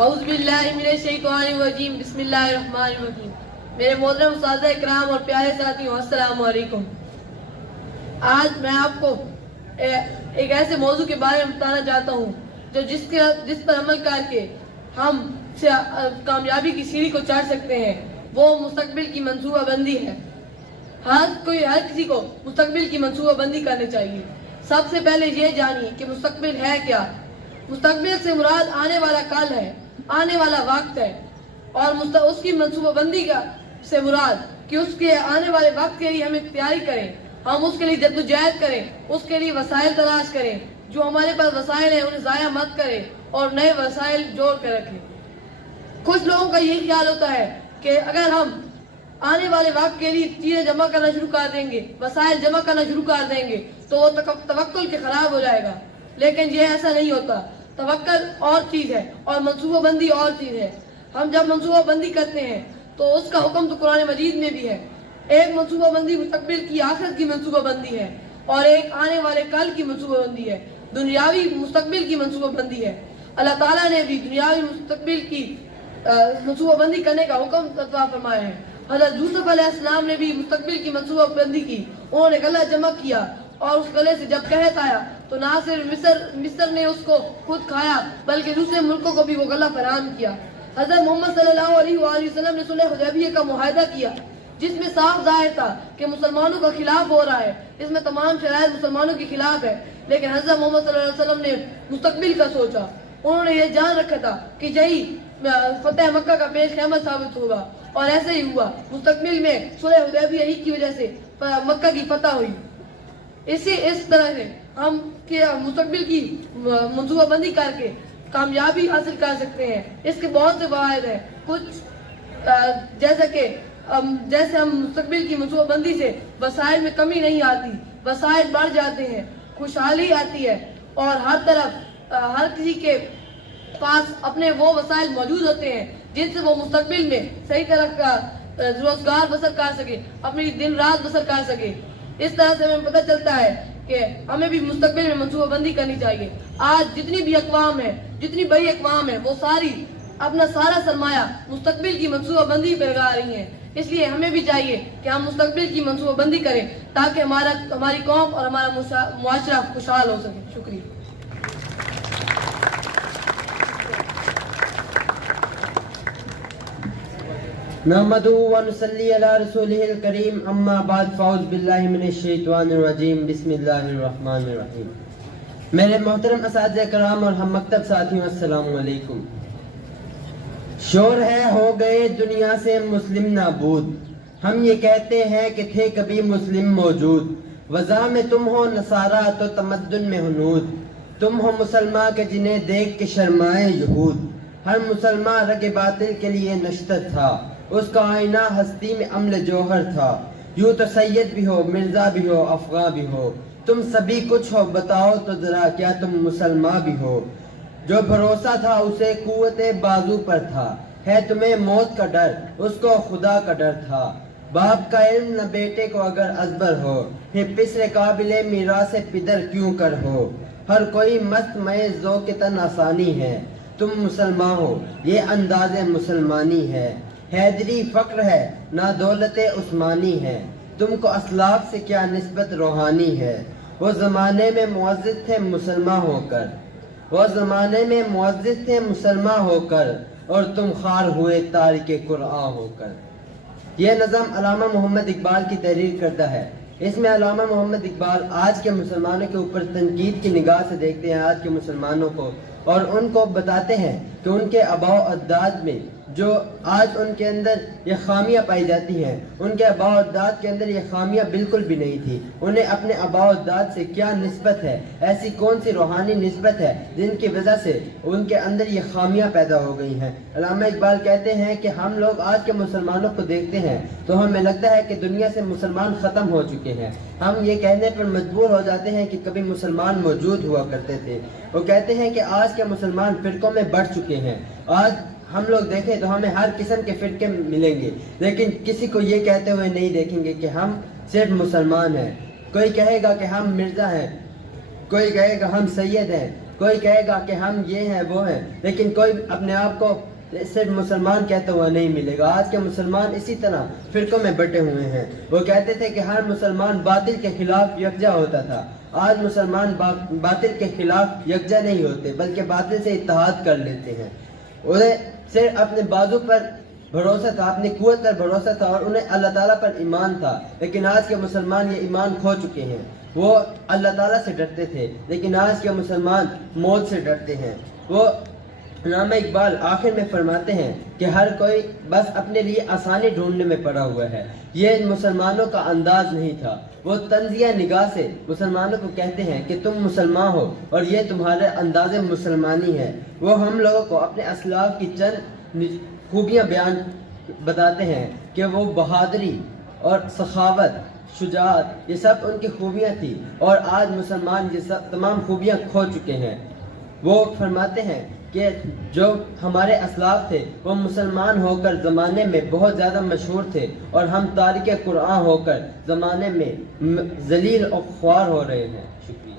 اعوذ باللہ من الشیطان الرجیم بسم اللہ الرحمن الرحیم. میرے محترم اساتذہ اکرام اور پیارے ساتھیوں، السلام علیکم. آج میں آپ کو ایک ایسے موضوع کے بارے میں بتانا چاہتا ہوں جو جس پر عمل کر کے ہم کامیابی کی سیڑھی کو چڑھ سکتے ہیں. وہ مستقبل کی منصوبہ بندی ہے. ہر کسی کو مستقبل کی منصوبہ بندی کرنی چاہیے. سب سے پہلے یہ جانیے کہ مستقبل ہے کیا. مستقبل سے مراد آنے والا کل ہے، آنے والا وقت ہے، اور اس کی منصوبہ بندی سے مراد کہ اس کے آنے والے وقت کے لیے ہمیں تیاری کریں، ہم اس کے لیے جدوجہد کریں، اس کے لیے وسائل تلاش کریں. جو ہمارے پاس وسائل ہیں انہیں ضائع مت کریں اور نئے وسائل جوڑ کر رکھیں. کچھ لوگوں کا یہی خیال ہوتا ہے کہ اگر ہم آنے والے وقت کے لیے چیزیں جمع کرنا شروع کر دیں گے، وسائل جمع کرنا شروع کر دیں گے تو وہ توکل کے خراب ہو جائے گا. لیکن یہ ایسا نہیں ہوتا. توکل اور چیز ہے اور منصوبہ بندی اور چیز ہے. ہم جب منصوبہ بندی کرتے ہیں تو اس کا حکم تو قرآن مجید میں بھی ہے. ایک منصوبہ بندی مستقبل کی آخرت کی منصوبہ بندی ہے اور ایک آنے والے کل کی منصوبہ بندی ہے. دنیاوی مستقبل کی منصوبہ بندی ہے. اللہ تعالیٰ نے بھی دنیاوی مستقبل کی منصوبہ بندی کرنے کا حکم عطا فرمایا ہے. حضرت یوسف علیہ السلام نے بھی مستقبل کی منصوبہ بندی کی. انہوں نے گلہ جمع کیا اور اس گلے سے جب قحط آیا تو نہ صرف مصر نے اس کو خود کھایا بلکہ دوسرے ملکوں کو بھی وہ گلہ فراہم کیا. حضرت محمد صلی اللہ علیہ وآلہ وسلم نے صلح حدیبیہ کا معاہدہ کیا جس میں صاف ظاہر تھا کہ مسلمانوں کا خلاف ہو رہا ہے. اس میں تمام شرائط مسلمانوں کے خلاف ہے. لیکن حضرت محمد صلی اللہ علیہ وسلم نے مستقبل کا سوچا. انہوں نے یہ جان رکھا تھا کہ یہی فتح مکہ کا پیش خیمہ ثابت ہوگا اور ایسے ہی ہوا. مستقبل میں صلح حدیبیہ ہی کی وجہ سے مکہ کی فتح ہوئی. اس طرح سے ہم مستقبل کی منصوبہ بندی کر کے کامیابی حاصل کر سکتے ہیں. اس کے بہت سے فوائد ہیں. کچھ جیسے ہم مستقبل کی منصوبہ بندی سے وسائل میں کمی نہیں آتی، وسائل بڑھ جاتے ہیں، خوشحالی آتی ہے اور ہر طرف ہر کسی کے پاس اپنے وہ وسائل موجود ہوتے ہیں جن سے وہ مستقبل میں صحیح طرح کا روزگار بسر کر سکے، اپنی دن رات بسر کر سکے. اس طرح سے ہمیں پتہ چلتا ہے کہ ہمیں بھی مستقبل میں منصوبہ بندی کرنی چاہیے. آج جتنی بھی اقوام ہیں، جتنی بڑی اقوام ہیں، وہ ساری اپنا سارا سرمایہ مستقبل کی منصوبہ بندی پہ لگا رہی ہیں. اس لیے ہمیں بھی چاہیے کہ ہم مستقبل کی منصوبہ بندی کریں تاکہ ہماری قوم اور ہمارا معاشرہ خوشحال ہو سکے. شکریہ. نحمدہ ونصلی علی رسولہ الکریم اما بعد فاعوذ باللہ من الشیطان الرجیم بسم اللہ الرحمن الرحیم. میرے محترم اساتذہ کرام اور ہم مکتب ساتھیوں، السلام علیکم. شور ہے ہو گئے دنیا سے مسلم نابود، ہم یہ کہتے ہیں کہ تھے کبھی مسلم موجود. وضع میں تم ہو نصارہ تو تمدن میں ہنود، تم ہو مسلمان کے جنہیں دیکھ کے شرمائے یہود. ہر مسلمان رگ باطل کے لیے نشست تھا، اس کا آئینہ ہستی میں عمل جوہر تھا. یوں تو سید بھی ہو، مرزا بھی ہو، افغاں بھی ہو، تم سبھی کچھ ہو، بتاؤ تو ذرا کیا تم مسلمان بھی ہو. جو بھروسہ تھا اسے قوت بازو پر تھا، ہے تمہیں موت کا ڈر، اس کو خدا کا ڈر تھا. باپ کا علم نہ بیٹے کو اگر ازبر ہو، پھر پسر قابل میراث پدر کیوں کر ہو. ہر کوئی مست مئے ذوق تن آسانی ہے، تم مسلمان ہو یہ انداز مسلمانی ہے. حیدری فقر ہے نہ دولت عثمانی ہے، تم کو اسلاف سے کیا نسبت روحانی ہے. وہ زمانے میں معزز تھے مسلمان ہو کر، وہ زمانے میں معزز تھے مسلمان ہو کر، اور تم خار ہوئے تارک قرآن ہو کر. یہ نظم علامہ محمد اقبال کی تحریر کردہ ہے. اس میں علامہ محمد اقبال آج کے مسلمانوں کے اوپر تنقید کی نگاہ سے دیکھتے ہیں، آج کے مسلمانوں کو، اور ان کو بتاتے ہیں کہ ان کے آباء و اجداد میں جو آج ان کے اندر یہ خامیاں پائی جاتی ہیں، ان کے آباء و اجداد کے اندر یہ خامیاں بالکل بھی نہیں تھی. انہیں اپنے آباء و اجداد سے کیا نسبت ہے، ایسی کون سی روحانی نسبت ہے جن کی وجہ سے ان کے اندر یہ خامیاں پیدا ہو گئی ہیں. علامہ اقبال کہتے ہیں کہ ہم لوگ آج کے مسلمانوں کو دیکھتے ہیں تو ہمیں لگتا ہے کہ دنیا سے مسلمان ختم ہو چکے ہیں. ہم یہ کہنے پر مجبور ہو جاتے ہیں کہ کبھی مسلمان موجود ہوا کرتے تھے. وہ کہتے ہیں کہ آج کے مسلمان فرقوں میں بڑھ چکے ہیں. آج ہم لوگ دیکھیں تو ہمیں ہر قسم کے فرقے ملیں گے، لیکن کسی کو یہ کہتے ہوئے نہیں دیکھیں گے کہ ہم صرف مسلمان ہیں. کوئی کہے گا کہ ہم مرزا ہیں، کوئی کہے گا ہم سید ہیں، کوئی کہے گا کہ ہم یہ ہیں وہ ہیں، لیکن کوئی اپنے آپ کو صرف مسلمان کہتا ہوا نہیں ملے گا۔ آج کے مسلمان اسی طرح فرقوں میں بٹے ہوئے ہیں۔ وہ کہتے تھے کہ ہر مسلمان باطل کے خلاف یکجا ہوتا تھا، آج مسلمان باطل کے خلاف یکجا نہیں ہوتے بلکہ باطل سے اتحاد کر لیتے ہیں۔ انہیں صرف اپنے بازو پر بھروسہ تھا، اپنی قوت پر بھروسہ تھا اور انہیں اللہ تعالیٰ پر ایمان تھا، لیکن آج کے مسلمان یہ ایمان کھو چکے ہیں۔ وہ اللہ تعالیٰ سے ڈرتے تھے لیکن آج کے مسلمان موت سے ڈرتے ہیں۔ وہ علامہ اقبال آخر میں فرماتے ہیں کہ ہر کوئی بس اپنے لیے آسانی ڈھونڈنے میں پڑا ہوا ہے۔ یہ مسلمانوں کا انداز نہیں تھا۔ وہ طنزیہ نگاہ سے مسلمانوں کو کہتے ہیں کہ تم مسلمان ہو اور یہ تمہارے انداز مسلمانی ہے۔ وہ ہم لوگوں کو اپنے اسلاف کی چند خوبیاں بتاتے ہیں کہ وہ بہادری اور سخاوت، شجاعت، یہ سب ان کی خوبیاں تھیں، اور آج مسلمان یہ سب تمام خوبیاں کھو چکے ہیں۔ وہ فرماتے ہیں کہ جو ہمارے اسلاف تھے وہ مسلمان ہو کر زمانے میں بہت زیادہ مشہور تھے، اور ہم تارک قرآن ہو کر زمانے میں ذلیل اور خوار ہو رہے ہیں۔ شکریہ۔